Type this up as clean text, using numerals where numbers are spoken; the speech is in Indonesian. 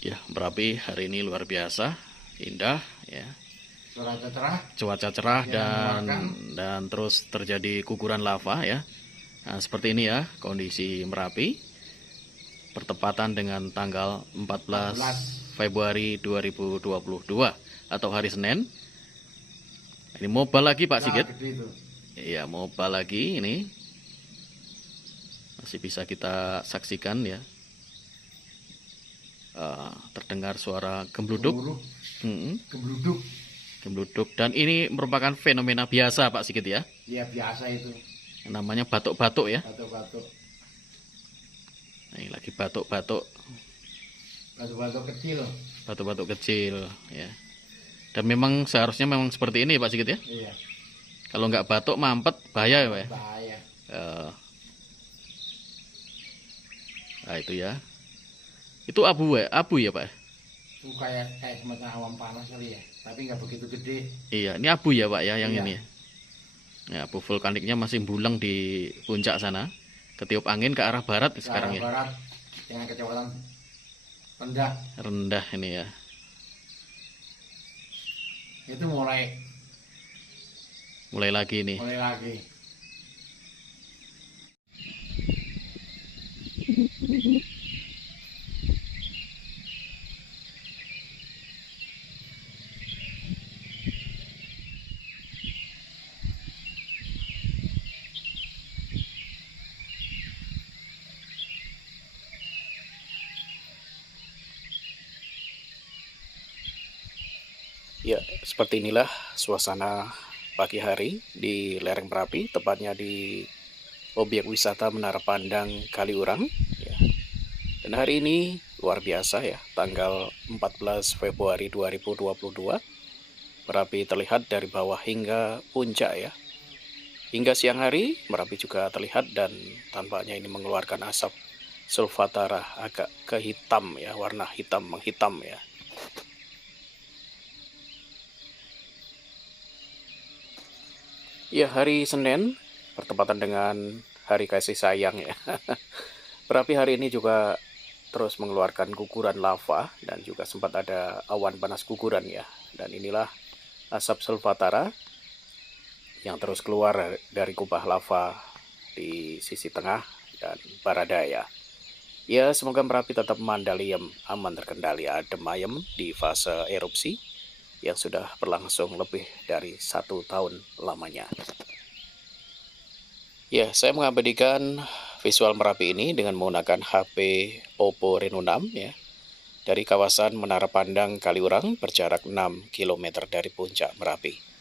Ya, Merapi hari ini luar biasa, indah ya. Cuaca cerah dan terus terjadi guguran lava ya. Nah, seperti ini ya kondisi Merapi bertepatan dengan tanggal 14 Februari 2022 atau hari Senin. Ini mobile lagi Pak Sigit. Iya, mobile lagi ini. Masih bisa kita saksikan ya. Terdengar suara gembluduk. Gembluduk, dan ini merupakan fenomena biasa Pak Sigit ya. Iya, biasa itu. Namanya batuk-batuk ya. Batuk-batuk. Nah, ini lagi batuk-batuk. Batuk-batuk kecil. Batuk-batuk kecil ya. Dan memang seharusnya memang seperti ini Pak Sigit ya. Iya. Kalau nggak batuk mampet bahaya ya Pak ya. Bahaya. Nah itu ya. Itu abu ya Pak. Itu kayak semacam awan panas kali ya. Tapi nggak begitu gede. Iya, ini abu ya Pak ya yang Iya. ini ya. Ya, abu vulkaniknya masih bulang di puncak sana. Ketiup angin ke arah barat Ke sekarang arah ya. barat dengan kecepatan rendah. Rendah ini ya. Itu mulai Lagi nih. mulai lagi. Ya, seperti inilah suasana pagi hari di lereng Merapi, tepatnya di objek wisata Menara Pandang Kaliurang. Ya. Dan hari ini luar biasa ya, tanggal 14 Februari 2022, Merapi terlihat dari bawah hingga puncak ya. Hingga siang hari, Merapi juga terlihat dan tampaknya ini mengeluarkan asap sulfatara agak kehitam ya, warna hitam menghitam ya. Ya, hari Senin bertepatan dengan hari kasih sayang ya. Merapi hari ini juga terus mengeluarkan guguran lava dan juga sempat ada awan panas guguran ya. Dan inilah asap sulfatara yang terus keluar dari kubah lava di sisi tengah dan barat daya. Ya, semoga Merapi tetap mandaliem, aman terkendali, adem ayem di fase erupsi yang sudah berlangsung lebih dari 1 tahun lamanya. Ya, saya mengabadikan visual Merapi ini dengan menggunakan HP Oppo Reno 6 ya, dari kawasan Menara Pandang Kaliurang berjarak 6 km dari puncak Merapi.